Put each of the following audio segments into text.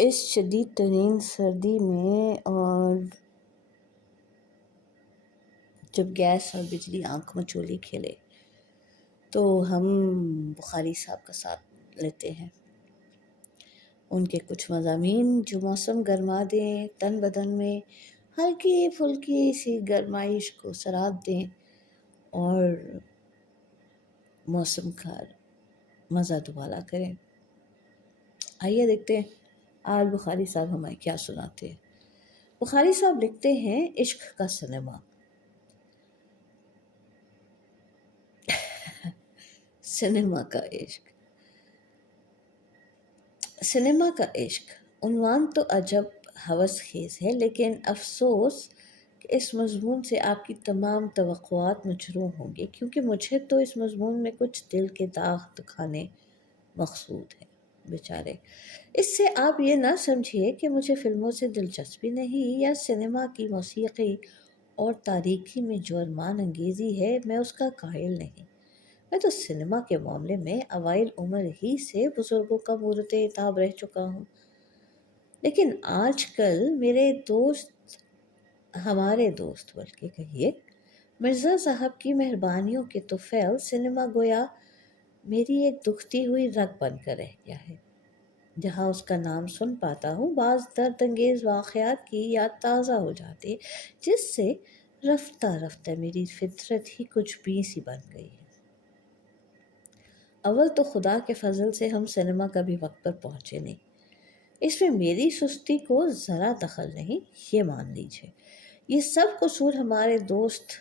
اس شدید ترین سردی میں، اور جب گیس اور بجلی آنکھ مچولی کھیلے، تو ہم بخاری صاحب کا ساتھ لیتے ہیں۔ ان کے کچھ مضامین جو موسم گرما دیں، تن بدن میں ہلکی پھلکی سی گرمائش کو سرات دیں اور موسم کا مزہ دوبالا کریں۔ آئیے دیکھتے ہیں آج بخاری صاحب ہمیں کیا سناتے ہیں۔ بخاری صاحب لکھتے ہیں عشق کا سنیما۔ سنیما کا عشق، سنیما کا عشق عنوان تو عجب ہوس خیز ہے، لیکن افسوس کہ اس مضمون سے آپ کی تمام توقعات مجروح ہوں گی، کیونکہ مجھے تو اس مضمون میں کچھ دل کے داغ دکھانے مقصود ہیں۔ بیچارے، اس سے آپ یہ نہ سمجھیے کہ مجھے فلموں سے دلچسپی نہیں، یا سنیما کی موسیقی اور تاریخی میں جو ارمان انگیزی ہے میں اس کا قائل نہیں۔ میں تو سنیما کے معاملے میں اوائل عمر ہی سے بزرگوں کا مورد عتاب رہ چکا ہوں، لیکن آج کل میرے دوست، ہمارے دوست بلکہ کہیے، مرزا صاحب کی مہربانیوں کے طفیل سنیما گویا میری ایک دکھتی ہوئی رگ بن کر رہ گیا ہے۔ جہاں اس کا نام سن پاتا ہوں، بعض درد انگیز واقعات کی یاد تازہ ہو جاتی، جس سے رفتہ رفتہ میری فطرت ہی کچھ بھی سی بن گئی ہے۔ اول تو خدا کے فضل سے ہم سنیما کبھی وقت پر پہنچے نہیں، اس میں میری سستی کو ذرا دخل نہیں، یہ مان لیجیے۔ یہ سب قصور ہمارے دوست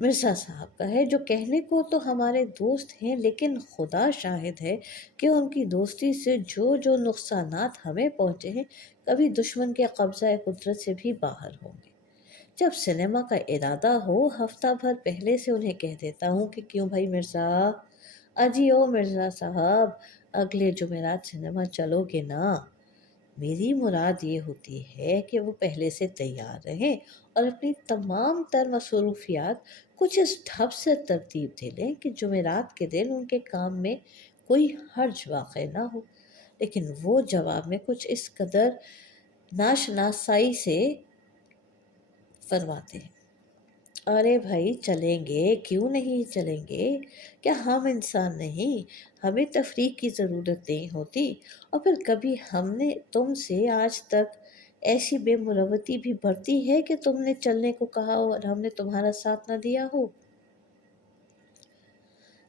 مرزا صاحب کا ہے، جو کہنے کو تو ہمارے دوست ہیں، لیکن خدا شاہد ہے کہ ان کی دوستی سے جو جو نقصانات ہمیں پہنچے ہیں، کبھی دشمن کے قبضہ قدرت سے بھی باہر ہوں گے۔ جب سنیما کا ارادہ ہو، ہفتہ بھر پہلے سے انہیں کہہ دیتا ہوں کہ کیوں بھائی مرزا، اجی او مرزا صاحب، اگلے جمعرات سنیما چلو گے نا؟ میری مراد یہ ہوتی ہے کہ وہ پہلے سے تیار رہیں اور اپنی تمام تر مصروفیات کچھ اس ڈھب سے ترتیب دے لیں کہ جمعرات کے دن ان کے کام میں کوئی حرج واقع نہ ہو۔ لیکن وہ جواب میں کچھ اس قدر ناشناسائی سے فرماتے ہیں، ارے بھائی چلیں گے، کیوں نہیں چلیں گے؟ کیا ہم انسان نہیں؟ ہمیں تفریح کی ضرورت نہیں ہوتی؟ اور پھر کبھی ہم نے تم سے آج تک ایسی بے مروتی بھی برتی ہے کہ تم نے چلنے کو کہا ہو اور ہم نے تمہارا ساتھ نہ دیا ہو؟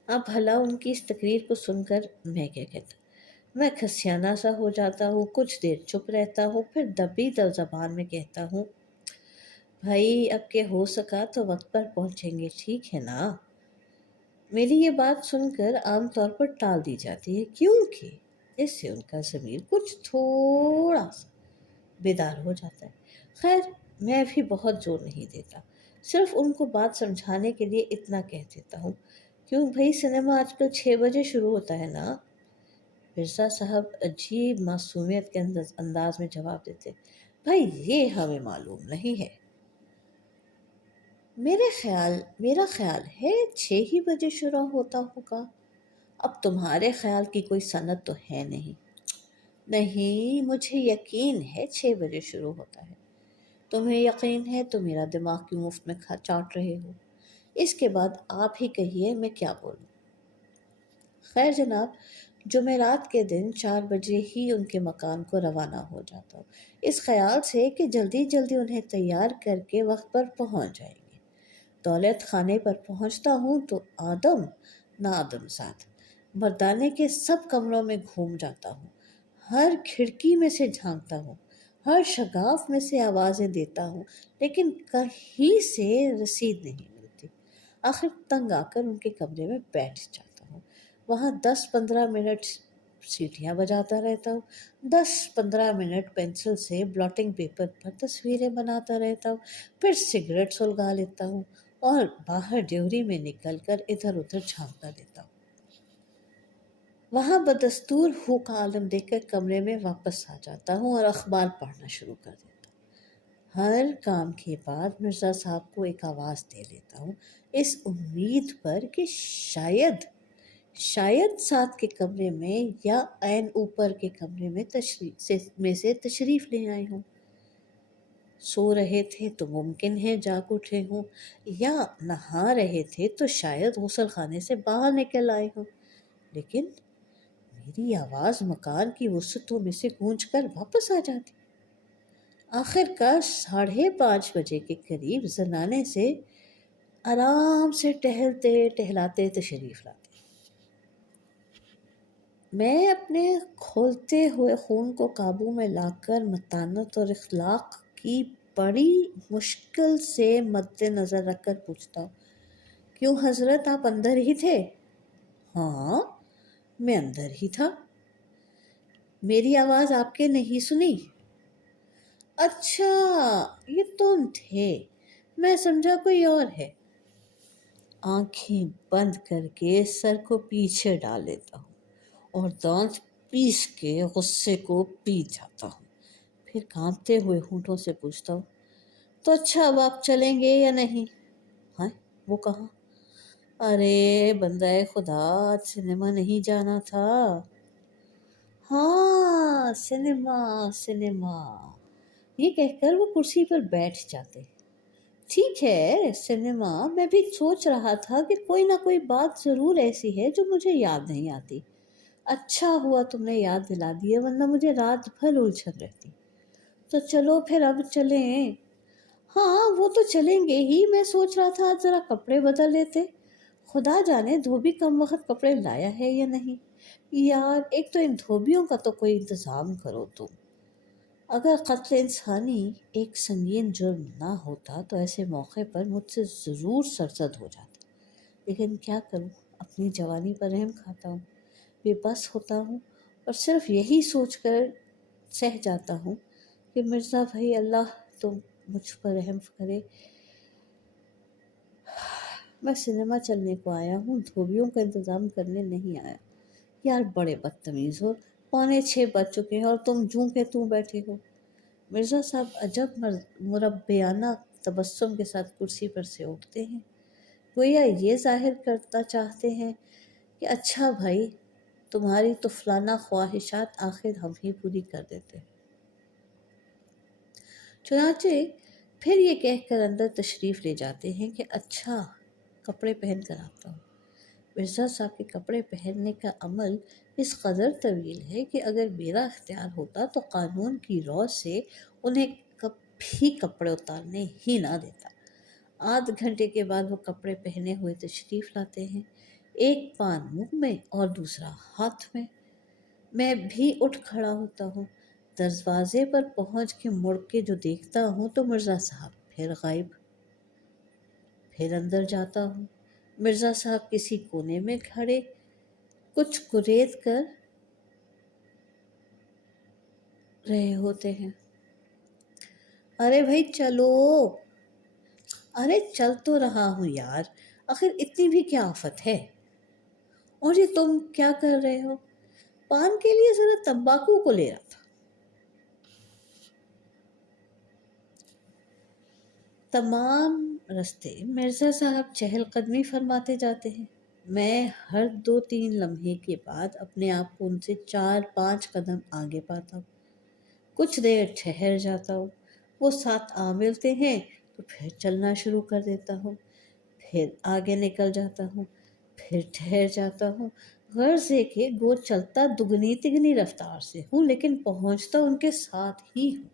اب بھلا ان کی اس تقریر کو سن کر میں کیا کہتا؟ میں کھسیانہ سا ہو جاتا ہوں، کچھ دیر چپ رہتا ہوں، پھر دبی دل زبان میں کہتا ہوں، بھائی اب کہ ہو سکا تو وقت پر پہنچیں گے، ٹھیک ہے نا؟ میری یہ بات سن کر عام طور پر ٹال دی جاتی ہے، کیونکہ اس سے ان کا ضمیر کچھ تھوڑا سا بیدار ہو جاتا ہے۔ خیر، میں بھی بہت زور نہیں دیتا، صرف ان کو بات سمجھانے کے لیے اتنا کہہ دیتا ہوں، کیوں بھائی سنیما آج کل 6 بجے شروع ہوتا ہے نا؟ مرزا صاحب عجیب معصومیت کے انداز میں جواب دیتے، بھائی یہ ہمیں معلوم نہیں ہے، میرا خیال ہے 6 ہی بجے شروع ہوتا ہوگا۔ اب تمہارے خیال کی کوئی سند تو ہے نہیں؟ نہیں، مجھے یقین ہے 6 بجے شروع ہوتا ہے۔ تمہیں یقین ہے تو میرا دماغ کیوں مفت میں چاٹ رہے ہو؟ اس کے بعد آپ ہی کہیے میں کیا بولوں۔ خیر جناب، جمعرات کے دن 4 بجے ہی ان کے مکان کو روانہ ہو جاتا ہوں، اس خیال سے کہ جلدی جلدی انہیں تیار کر کے وقت پر پہنچ جائیں گے۔ دولت خانے پر پہنچتا ہوں تو آدم نادم زاد مردانے کے سب کمروں میں گھوم جاتا ہوں، ہر کھڑکی میں سے جھانکتا ہوں، ہر شگاف میں سے آوازیں دیتا ہوں، لیکن کہیں سے رسید نہیں ملتی۔ آخر تنگ آ کر ان کے کمرے میں بیٹھ جاتا ہوں، وہاں 10-15 منٹ سیٹیاں بجاتا رہتا ہوں، 10-15 منٹ پینسل سے بلاٹنگ پیپر پر تصویریں بناتا رہتا ہوں، پھر سگریٹ سلگا لیتا ہوں اور باہر ڈیوری میں نکل کر ادھر ادھر جھانکتا لیتا ہوں۔ وہاں بدستور ہو کا عالم دیکھ کر کمرے میں واپس آ جاتا ہوں اور اخبار پڑھنا شروع کر دیتا ہوں۔ ہر کام کے بعد مرزا صاحب کو ایک آواز دے لیتا ہوں، اس امید پر کہ شاید ساتھ کے کمرے میں یا عین اوپر کے کمرے میں سے تشریف لے آئے ہوں۔ سو رہے تھے تو ممکن ہے جاگ اٹھے ہوں، یا نہا رہے تھے تو شاید غسل خانے سے باہر نکل آئے ہوں، لیکن میری آواز مکان کی وسعتوں میں سے گونج کر واپس آ جاتی۔ آخر کار 5:30 بجے کے قریب زنانے سے آرام سے ٹہلتے ٹہلاتے تشریف لاتے۔ میں اپنے کھولتے ہوئے خون کو قابو میں لا کر متانت اور اخلاق کی بڑی مشکل سے مد نظر رکھ کر پوچھتا ہوں، کیوں حضرت آپ اندر ہی تھے؟ ہاں، میں اندر ہی تھا۔ میری آواز آپ کے نہیں سنی؟ اچھا، یہ تم تھے، میں سمجھا کوئی اور ہے۔ آنکھیں بند کر کے سر کو پیچھے ڈال لیتا ہوں اور دانت پیس کے غصے کو پی جاتا ہوں۔ پھر کانپتے ہوئے ہونٹوں سے پوچھتا ہوں، تو اچھا اب آپ چلیں گے یا نہیں؟ ہاں، وہ کہاں؟ ارے بندہ خدا، آج سنیما نہیں جانا تھا؟ ہاں، سنیما سنیما، یہ کہہ کر وہ کرسی پر بیٹھ جاتے۔ ٹھیک ہے، سنیما، میں بھی سوچ رہا تھا کہ کوئی نہ کوئی بات ضرور ایسی ہے جو مجھے یاد نہیں آتی۔ اچھا ہوا تم نے یاد دلا دیا، ورنہ مجھے رات بھر الجھن رہتی۔ تو چلو پھر اب چلیں۔ ہاں وہ تو چلیں گے ہی، میں سوچ رہا تھا آج ذرا کپڑے بدل لیتے۔ خدا جانے دھوبی کم وقت کپڑے لایا ہے یا نہیں۔ یار ایک تو ان دھوبیوں کا تو کوئی انتظام کرو تم۔ اگر قتل انسانی ایک سنگین جرم نہ ہوتا تو ایسے موقع پر مجھ سے ضرور سرزد ہو جاتا، لیکن کیا کروں، اپنی جوانی پر رحم کھاتا ہوں، بے بس ہوتا ہوں اور صرف یہی سوچ کر سہ جاتا ہوں کہ مرزا بھائی اللہ تم مجھ پر رحم کرے۔ میں سنیما چلنے کو آیا ہوں، دھوبیوں کا انتظام کرنے نہیں آیا۔ یار بڑے بدتمیز ہو، 6:45 بج چکے ہیں اور تم جوں کہ توں بیٹھے ہو۔ مرزا صاحب عجب مربیانہ تبسم کے ساتھ کرسی پر سے اٹھتے ہیں، گویا یہ ظاہر کرنا چاہتے ہیں کہ اچھا بھائی، تمہاری تو فلانا خواہشات آخر ہم ہی پوری کر دیتے ہیں۔ چنانچہ پھر یہ کہہ کر اندر تشریف لے جاتے ہیں کہ اچھا کپڑے پہن کر آتا ہوں۔ مرزا صاحب کے کپڑے پہننے کا عمل اس قدر طویل ہے کہ اگر میرا اختیار ہوتا تو قانون کی رو سے انہیں کبھی کپڑے اتارنے ہی نہ دیتا۔ آدھ گھنٹے کے بعد وہ کپڑے پہنے ہوئے تشریف لاتے ہیں، ایک پان منہ میں اور دوسرا ہاتھ میں۔ میں بھی اٹھ کھڑا ہوتا ہوں، دروازے پر پہنچ کے مڑ کے جو دیکھتا ہوں تو مرزا صاحب پھر غائب۔ پھر اندر جاتا ہوں، مرزا صاحب کسی کونے میں کھڑے کچھ گریز کر رہے ہوتے ہیں۔ ارے بھائی چلو۔ ارے چل تو رہا ہوں یار، آخر اتنی بھی کیا آفت ہے؟ اور یہ تم کیا کر رہے ہو؟ پان کے لیے ذرا تمباکو کو لے رہا تھا۔ تمام رستے مرزا صاحب چہل قدمی فرماتے جاتے ہیں۔ میں ہر 2-3 لمحے کے بعد اپنے آپ کو ان سے 4-5 قدم آگے پاتا ہوں۔ کچھ دیر ٹھہر جاتا ہوں، وہ ساتھ آ ملتے ہیں تو پھر چلنا شروع کر دیتا ہوں، پھر آگے نکل جاتا ہوں، پھر ٹھہر جاتا ہوں، غرض ہے کہ گو چلتا دگنی تگنی رفتار سے ہوں لیکن پہنچتا ان کے ساتھ ہی ہوں۔